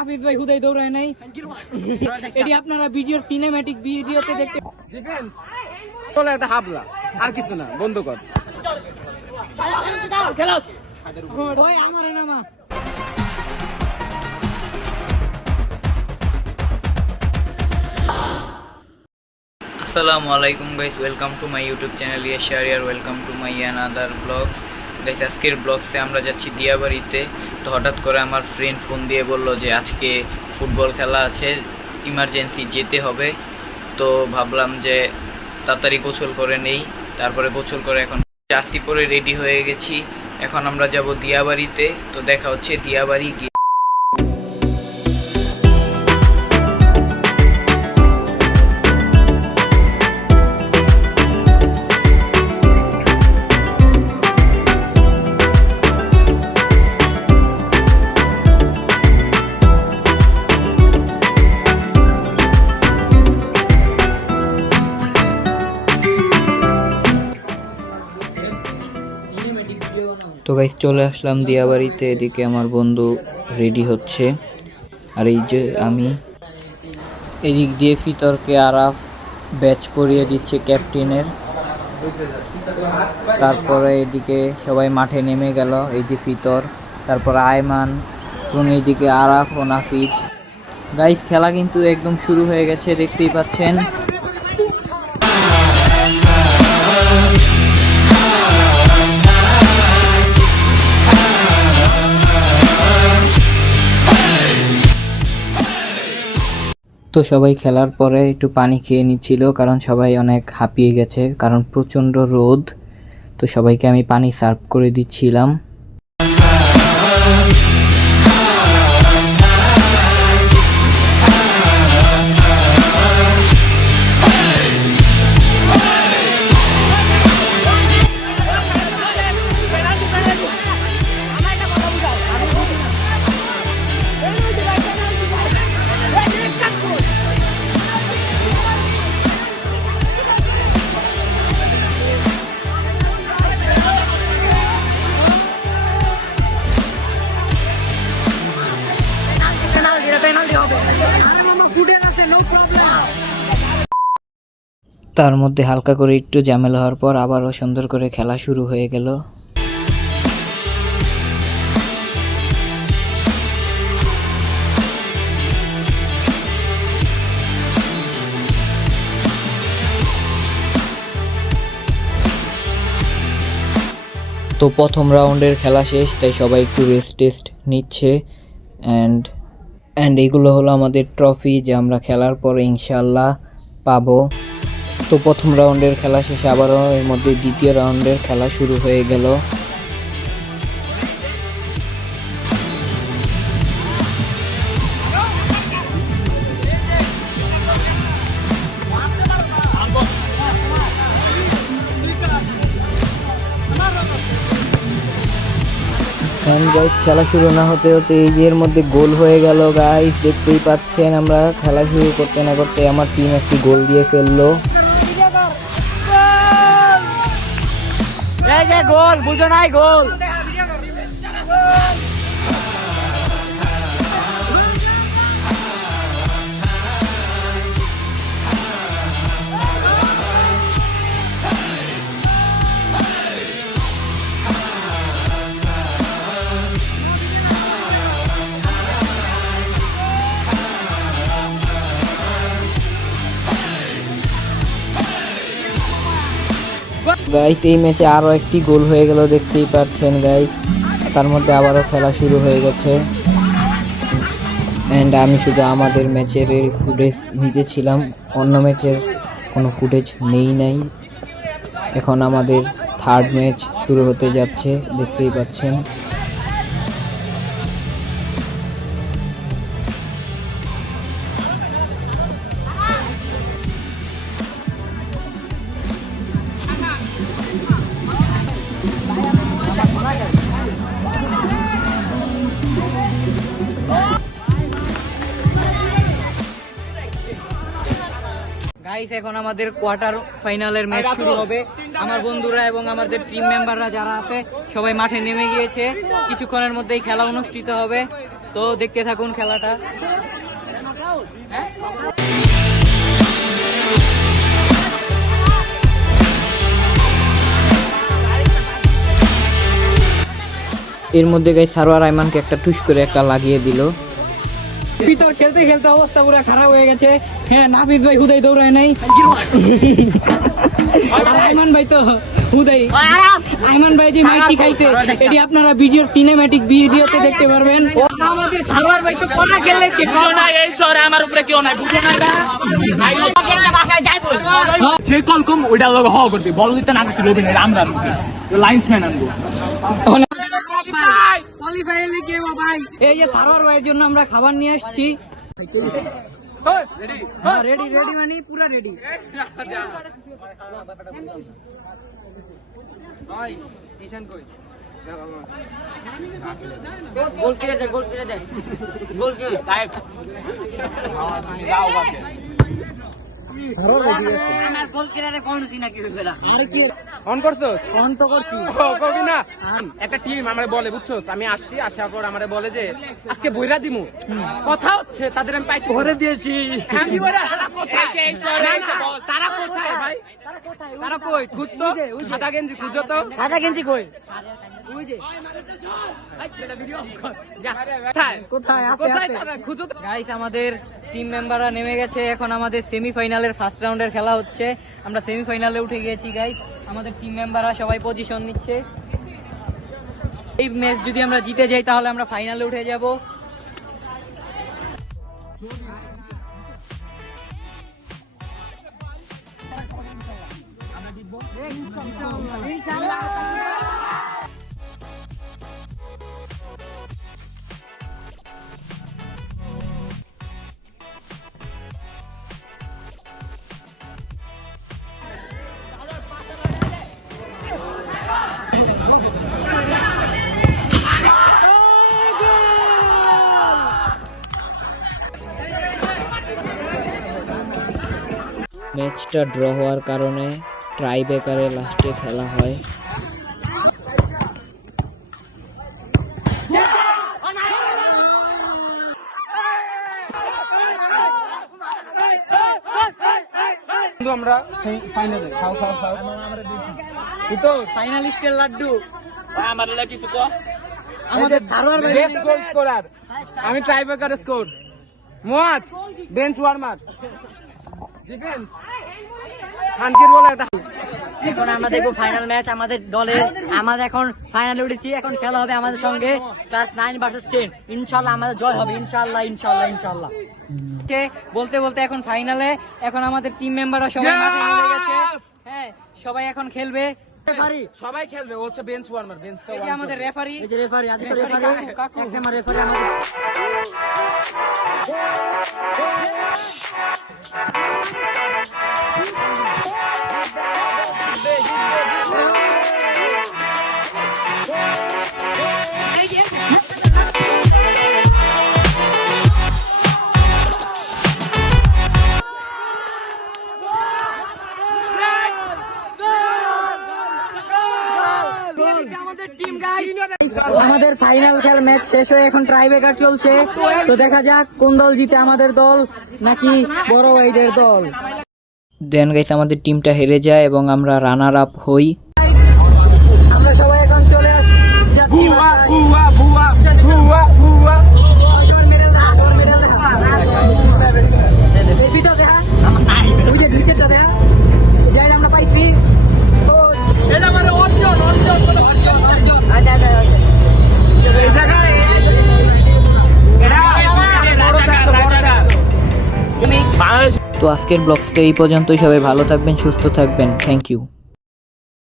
হাফিজ ভাই হুদাই দৌড়ায় নাই, এটি আপনারা ভিডিওর সিনেম্যাটিক ভিডিওতে দেখতে দেখেন। চলে একটা হাবলা, আর কিছু না, বন্ধ কর। ওই আমার নামা আসসালামু আলাইকুম guys, welcome to my YouTube channel ইয়াশারিয়ার, welcome to my another blogs. Guys আজকের ব্লগসে আমরা যাচ্ছি দিয়াবাড়িতে। তো হঠাৎ করে আমার ফ্রেন্ড ফোন দিয়ে বললো যে আজকে ফুটবল খেলা আছে, ইমার্জেন্সি যেতে হবে। তো ভাবলাম যে তাড়াতাড়ি গোসল করে নেই। তারপরে গোসল করে এখন জার্সি পরে রেডি হয়ে গেছি। এখন আমরা যাব দিয়াবাড়িতে। তো দেখা হচ্ছে দিয়াবাড়ি গিয়ে। তো গাইস চলে আসলাম দিয়াবাড়িতে। এদিকে আমার বন্ধু রেডি হচ্ছে, আর এই যে আমি এদিক দিয়ে ফিতরকে আরাফ ব্যাচ পরিয়ে দিচ্ছে ক্যাপ্টেনের। তারপরে এদিকে সবাই মাঠে নেমে গেল, এই যে ফিতর, তারপর আয়মান এবং এইদিকে আরাফ ও নাফিজ। গাইস খেলা কিন্তু একদম শুরু হয়ে গেছে, দেখতেই পাচ্ছেন। তো সবাই খেলার পরে একটু পানি খেয়ে নিচ্ছিল, কারণ সবাই অনেক হাঁপিয়ে গেছে, কারণ প্রচণ্ড রোদ। তো সবাইকে আমি পানি সার্ভ করে দিচ্ছিলাম। তার মধ্যে হালকা করে একটু ঝামেলা হওয়ার পর আবারও সুন্দর করে খেলা শুরু হয়ে গেল। তো প্রথম রাউন্ডের খেলা শেষ, তাই সবাই একটু রেস্ট টেস্ট নিচ্ছে। অ্যান্ড এইগুলো হলো আমাদের ট্রফি, যে আমরা খেলার পরে ইনশাল্লাহ পাবো। তো প্রথম রাউন্ডের খেলা শেষে আবারও এর মধ্যে দ্বিতীয় রাউন্ডের খেলা শুরু হয়ে গেল। গাইস খেলা শুরু না হতে হতে এই যে এর মধ্যে গোল হয়ে গেল। গাইস দেখতেই পাচ্ছেন, আমরা খেলা শুরু করতে না করতে আমার টিম একটি গোল দিয়ে ফেললো। গোল বুঝো নাই, গোল গাইস এই ম্যাচে আরও একটি গোল হয়ে গেল, দেখতেই পাচ্ছেন গাইস। তার মধ্যে আবারও খেলা শুরু হয়ে গেছে। অ্যান্ড আমি শুধু আমাদের ম্যাচের ফুটেজ নিতেছিলাম, অন্য ম্যাচের কোনো ফুটেজ নাই। এখন আমাদের থার্ড ম্যাচ শুরু হতে যাচ্ছে, দেখতেই পাচ্ছেন। গাইস এখন আমাদের কোয়ার্টার ফাইনালের ম্যাচ শুরু হবে। আমার বন্ধুরা এবং আমাদের টিম মেম্বাররা যারা আছে সবাই মাঠে নেমে গিয়েছে, কিছুক্ষণের মধ্যেই খেলা অনুষ্ঠিত হবে। তো দেখতে থাকুন খেলাটা। এর মধ্যে গাইস সারোয়ার আইমানকে একটা টুস করে একটা লাগিয়ে দিল। ভিতর খেলতে খেলতে অবস্থা পুরো খারাপ হয়ে গেছে। হ্যাঁ, নাফিদ ভাই হুদাই দৌড়ায় নাই, আইমান ভাই তো হুদাই। আইমান ভাই যে মাইটি খাইছে এটি আপনারা ভিডিওর সিনেম্যাটিক ভিডিওতে দেখতে পারবেন। আমাদের সারোয়ার ভাই তো কোনা খেললে কে না, এই শহরে আমার উপরে কেউ নাই, বুঝো না? যে কল কম ওইটা লোক হ করতে বল দিতে না কিছু রবি না, আমরা লাইন্সম্যান আনবো। এই যে সারোয়ার ভাইয়ের জন্য আমরা খাবার নিয়ে আসছি। রেডি রেডি মানে পুরা রেডি। গোল কেটে দে, গোল কেটে দে, গোল কেটে আমার গোল কেটে কোন সিনা কি হইলা আর কি অন করছস? অন তো করছি। কবি না একটা টিম আমারে বলে, বুঝছস? আমি আসছি, আসার পর আমারে বলে যে আজকে বইরা দিমু। কথা হচ্ছে তাদের আমি পাই ভরে দিয়েছি। তারা কোথায় ভাই? তারা কই? খুঁজ তো, সাদা গেঞ্জি খুঁজো তো। সাদা গেঞ্জি কই? ওই যে কোথায় কোথায় তারা? খুঁজো তো। গাইস, আমাদের টিম মেম্বাররা নেমে গেছে। এখন আমাদের সেমিফাইনালের ফার্স্ট রাউন্ডের খেলা হচ্ছে। আমরা সেমিফাইনালে উঠে গেছি গাইস। আমাদের টিম মেম্বাররা সবাই পজিশন নিচ্ছে। এই ম্যাচ যদি আমরা জিতে যাই তাহলে আমরা ফাইনালে উঠে যাব। ম্যাচটা ড্র হওয়ার কারণে ট্রাই ব্রেকারে লাস্টে খেলা হয়। কিন্তু আমরা ফাইনালে খাও খাও খাও। তো ফাইনালিস্টের লাড্ডু আমার লাগে কিছু কো। আমাদের সারোয়ার ভাই বেস্ট গোল স্কোরার, আমি ট্রাই ব্রেকারে score. Moaz bench warmer, defence খানকির বলে একটা। এখন আমরা দেখবো ফাইনাল ম্যাচ আমাদের দলে। আমাদের এখন ফাইনালে উঠেছি। এখন খেলা হবে আমাদের সঙ্গে ক্লাস 9 ভার্সেস 10। ইনশাআল্লাহ আমাদের জয় হবে, ইনশাআল্লাহ ইনশাআল্লাহ ইনশাআল্লাহ। বলতে বলতে এখন ফাইনালে। এখন আমাদের টিম মেম্বাররা সবাই মাঠে নেমে গেছে। হ্যাঁ, সবাই এখন খেলবে। সবাই খেলবে। ও হচ্ছে বেঞ্চ ওয়ার্মার, বেঞ্চটা এই যে আমাদের রেফারি, রেফারি রেফারি আমাদের আমাদের ফাইনাল খেল ম্যাচ শেষ হয়ে এখন ট্রাই ব্রেকার চলছে। তো দেখা যাক কোন দল জিতে, আমাদের দল নাকি বড় ভাইদের দল। দেন গাইস আমাদের টিমটা হেরে যায় এবং আমরা রানার আপ হই। আমরা সবাই এখন চলে যাচ্ছি। আমরা পাইছি এই জায়গায় তো আজকের ব্লগসটা এই পর্যন্তই। সবাই ভালো থাকবেন, সুস্থ থাকবেন। Thank you.